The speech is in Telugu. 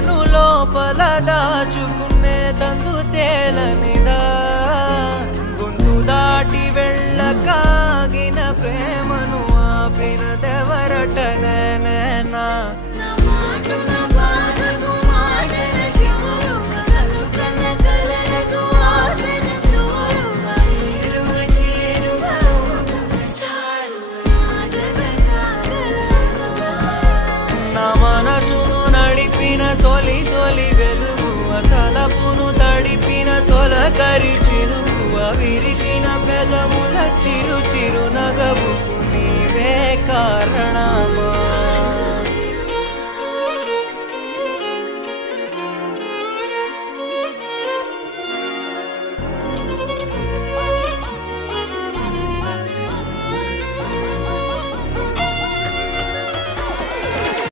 ప్రేమను లోపల దాచుకునే తందు తేలనిదా గొంతు దాటి వెళ్ళకాగిన ప్రేమను ఆపినదెవరటనేనా మనసును నడిపిన తొలి తొలి వెలుగువ తలపును తడిపిన తొలకరి చిరుకువ విరిసిన పెదముల చిరు చిరు నగవుకు నీవే కారణమా